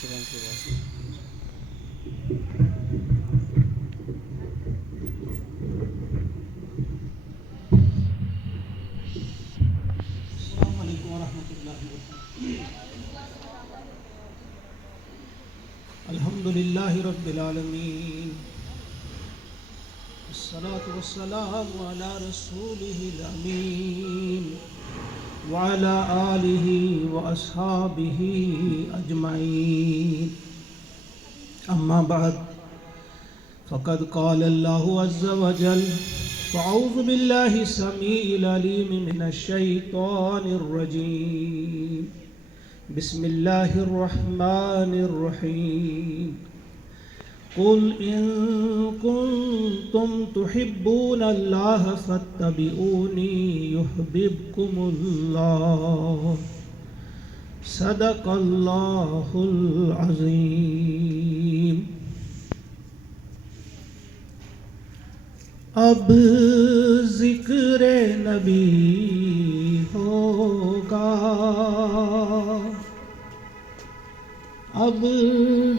Shaven کی بات السلام علیکم ورحمۃ اللہ وبرکاتہ۔ الحمد للہ رب العالمین، الصلاة والسلام علی رسولہ الامین وعلی آلہ واصحابہ اجمعین، اما بعد فقد قال اللہ عز وجل فاعوذ باللہ السمیع العلیم من الشیطان الرجیم، بسم اللہ الرحمن الرحیم، قل ان کنتم تحبون اللہ فاتبعونی یحببکم اللہ، صدق اللہ العظیم۔ اب ذکر نبی ہوگا، اب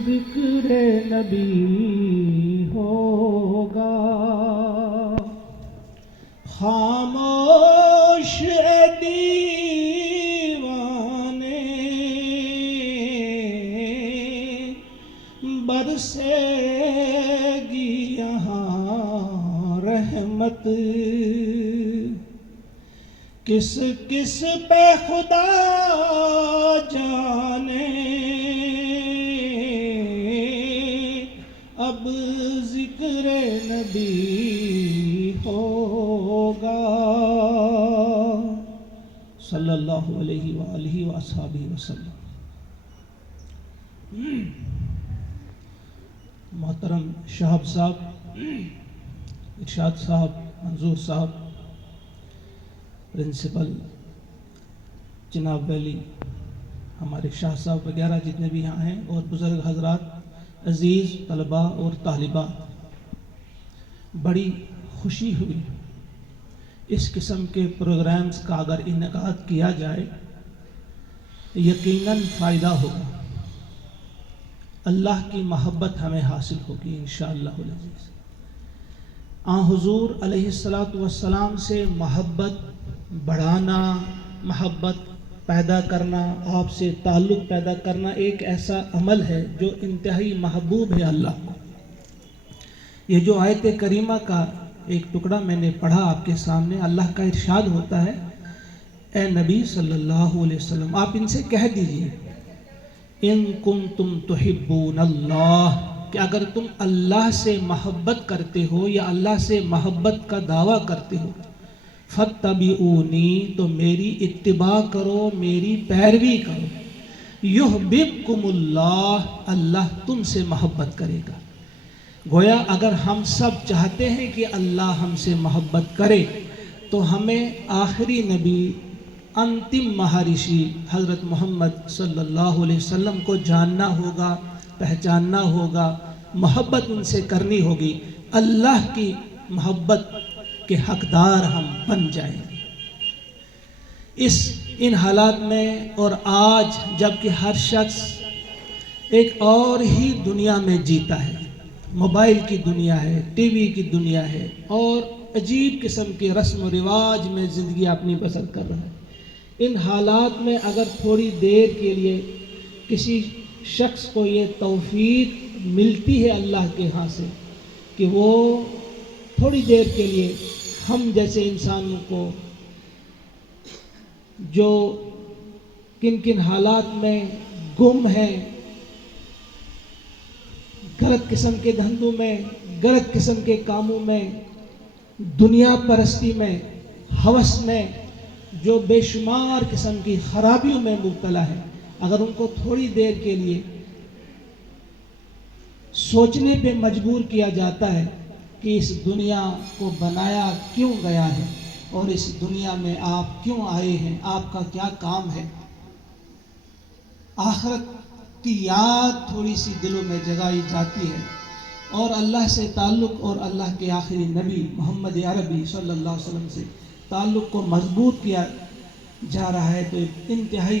ذکر نبی ہوگا، خاموش اے دیوانے، برسے گی یہاں رحمت، کس کس پہ خدا جانے، اب ذکر نبی ہوگا، صلی اللہ علیہ وآلہ وآصحابہ وسلم۔ محترم شہاب صاحب، ارشاد صاحب، منظور صاحب، پرنسپل جناب ویلی، ہمارے شاہ صاحب وغیرہ جتنے بھی یہاں ہیں، اور بزرگ حضرات، عزیز طلباء اور طالبات، بڑی خوشی ہوئی اس قسم کے پروگرامز کا اگر انعقاد کیا جائے یقیناً فائدہ ہوگا، اللہ کی محبت ہمیں حاصل ہوگی انشاءاللہ العزیز۔ حضور علیہ السلام سے محبت بڑھانا، محبت پیدا کرنا، آپ سے تعلق پیدا کرنا ایک ایسا عمل ہے جو انتہائی محبوب ہے اللہ کو۔ یہ جو آیت کریمہ کا ایک ٹکڑا میں نے پڑھا آپ کے سامنے، اللہ کا ارشاد ہوتا ہے، اے نبی صلی اللہ علیہ وسلم آپ ان سے کہہ دیجئے ان کنتم تحبون اللہ، کہ اگر تم اللہ سے محبت کرتے ہو یا اللہ سے محبت کا دعویٰ کرتے ہو، فاتبعونی تو میری اتباع کرو، میری پیروی کرو، یحببکم اللہ، اللہ تم سے محبت کرے گا۔ گویا اگر ہم سب چاہتے ہیں کہ اللہ ہم سے محبت کرے تو ہمیں آخری نبی، انتم مہارشی حضرت محمد صلی اللہ علیہ وسلم کو جاننا ہوگا، پہچاننا ہوگا، محبت ان سے کرنی ہوگی، اللہ کی محبت کے حقدار ہم بن جائیں گے۔ ان حالات میں اور آج جب کہ ہر شخص ایک اور ہی دنیا میں جیتا ہے، موبائل کی دنیا ہے، ٹی وی کی دنیا ہے، اور عجیب قسم کے رسم و رواج میں زندگی اپنی بسر کر رہا ہے، ان حالات میں اگر تھوڑی دیر کے لیے کسی شخص کو یہ توفیق ملتی ہے اللہ کے ہاں سے کہ وہ تھوڑی دیر کے لیے ہم جیسے انسانوں کو جو کن کن حالات میں گم ہیں، غلط قسم کے دھندوں میں، غلط قسم کے کاموں میں، دنیا پرستی میں، ہوس میں، جو بے شمار قسم کی خرابیوں میں مبتلا ہے، اگر ان کو تھوڑی دیر کے لیے سوچنے پہ مجبور کیا جاتا ہے کہ اس دنیا کو بنایا کیوں گیا ہے اور اس دنیا میں آپ کیوں آئے ہیں، آپ کا کیا کام ہے، آخرت کی یاد تھوڑی سی دلوں میں جگائی جاتی ہے، اور اللہ سے تعلق اور اللہ کے آخری نبی محمد عربی صلی اللہ علیہ وسلم سے تعلق کو مضبوط کیا جا رہا ہے، تو ایک انتہائی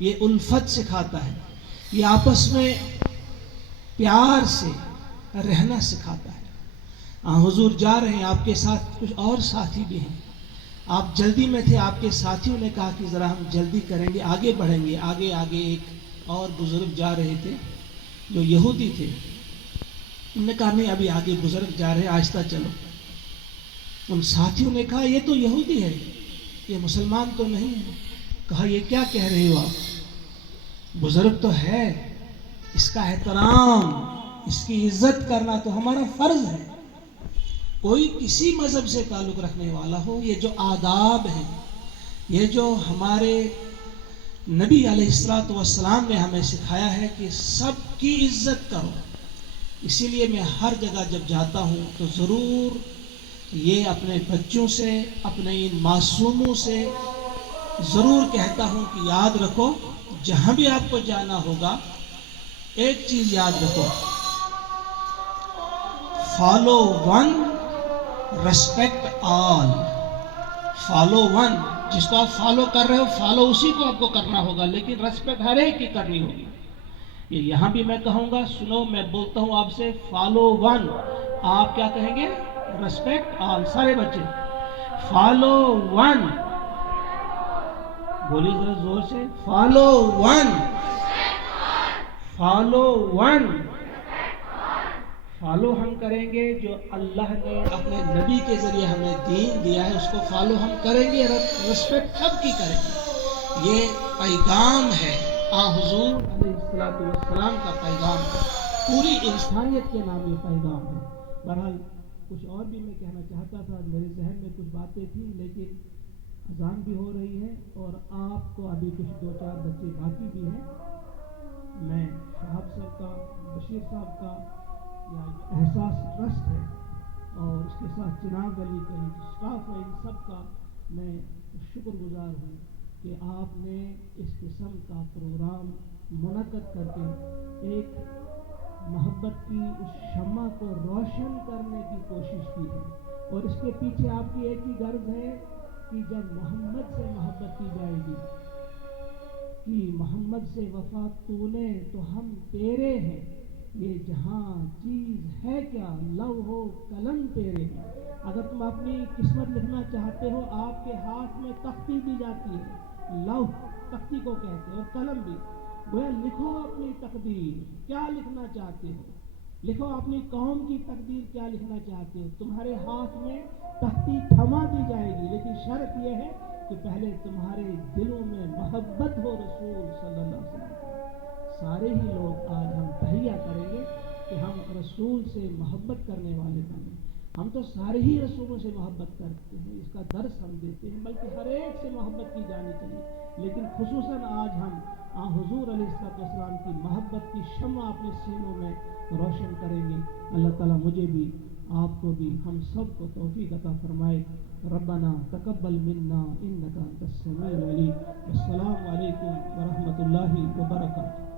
یہ الفت سکھاتا ہے، یہ آپس میں پیار سے رہنا سکھاتا ہے۔ حضور جا رہے ہیں، آپ کے ساتھ کچھ اور ساتھی بھی ہیں، آپ جلدی میں تھے، آپ کے ساتھیوں نے کہا کہ ذرا ہم جلدی کریں گے، آگے بڑھیں گے۔ آگے آگے ایک اور بزرگ جا رہے تھے جو یہودی تھے، انہوں نے کہا نہیں ابھی آگے بزرگ جا رہے ہیں، آہستہ چلو۔ ان ساتھیوں نے کہا یہ تو یہودی ہے، یہ مسلمان تو نہیں ہے۔ کہا یہ کیا کہہ رہے ہو آپ، بزرگ تو ہے، اس کا احترام، اس کی عزت کرنا تو ہمارا فرض ہے۔ کوئی کسی مذہب سے تعلق رکھنے والا ہو، یہ جو آداب ہیں، یہ جو ہمارے نبی علیہ الصلوۃ والسلام نے ہمیں سکھایا ہے کہ سب کی عزت کرو، اسی لیے میں ہر جگہ جب جاتا ہوں تو ضرور یہ اپنے بچوں سے، اپنے ان معصوموں سے ضرور کہتا ہوں کہ یاد رکھو جہاں بھی آپ کو جانا ہوگا ایک چیز یاد رکھو، follow one respect all. Follow one, جس کو آپ فالو کر رہے ہو فالو اسی کو آپ کو کرنا ہوگا، لیکن ریسپیکٹ ہر ایک کی کرنی ہوگی۔ یہ یہاں بھی میں کہوں گا، سنو میں بولتا ہوں آپ سے فالو ون، آپ کیا کہیں گے؟ Respect all. سارے بچے فالو ون، بولیے ذرا زور سے، follow one, follow one. Follow ہم کریں گے جو اللہ نے اپنے نبی کے ذریعے ہمیں دین دیا ہے، اس کو فالو ہم کریں گے، ریسپیکٹ سب کی کریں گے۔ یہ پیغام ہے حضور علیہ الصلوۃ والسلام کا پیغام ہے، پوری انسانیت کے نام یہ پیغام ہے۔ بہرحال کچھ اور بھی میں کہنا چاہتا تھا، میرے ذہن میں کچھ باتیں تھیں، لیکن اذان بھی ہو رہی ہے اور آپ کو ابھی کچھ دو چار بچے باقی بھی ہیں۔ میں شہاب صاحب کا، بشیر صاحب کا، یا احساس ٹرسٹ ہے اور اس کے ساتھ چناب ولی کا اسٹاف ہے، ان سب کا میں شکر گزار ہوں کہ آپ نے اس قسم کا پروگرام منعقد کر کے ایک محبت کی اس شمع کو روشن کرنے کی کوشش کی ہے، اور اس کے پیچھے آپ کی ایک ہی غرض ہے کہ جب محمد سے محبت کی جائے گی، کہ محمد سے وفا تو نے تو ہم تیرے ہیں، یہ جہاں چیز ہے کیا، لو ہو قلم تیرے ہیں۔ اگر تم اپنی قسمت لکھنا چاہتے ہو، آپ کے ہاتھ میں تختی دی جاتی ہے، لو تختی کو کہتے ہیں، اور قلم بھی، گویا لکھو اپنی تقدیر، کیا لکھنا چاہتے ہو، لکھو اپنی قوم کی تقدیر کیا لکھنا چاہتے ہو۔ تمہارے ہاتھ میں تختی تھما دی جائے گی، لیکن شرط یہ ہے کہ پہلے تمہارے دلوں میں محبت ہو رسول صلی اللہ علیہ وسلم کی۔ سارے ہی لوگ آج ہم تہیہ کریں گے کہ ہم رسول سے محبت کرنے والے بنیں۔ ہم تو سارے ہی رسولوں سے محبت کرتے ہیں، اس کا درس ہم دیتے ہیں، بلکہ ہر ایک سے محبت کی جانی چاہیے، لیکن خصوصاً آج ہم حضور علیہ السلام کی محبت کی شمع اپنے سینوں میں روشن کریں گے۔ اللہ تعالیٰ مجھے بھی، آپ کو بھی، ہم سب کو توفیق عطا فرمائے۔ ربنا تقبل منا انک انت السمیع العلیم۔ السلام علیکم ورحمۃ اللہ وبرکاتہ۔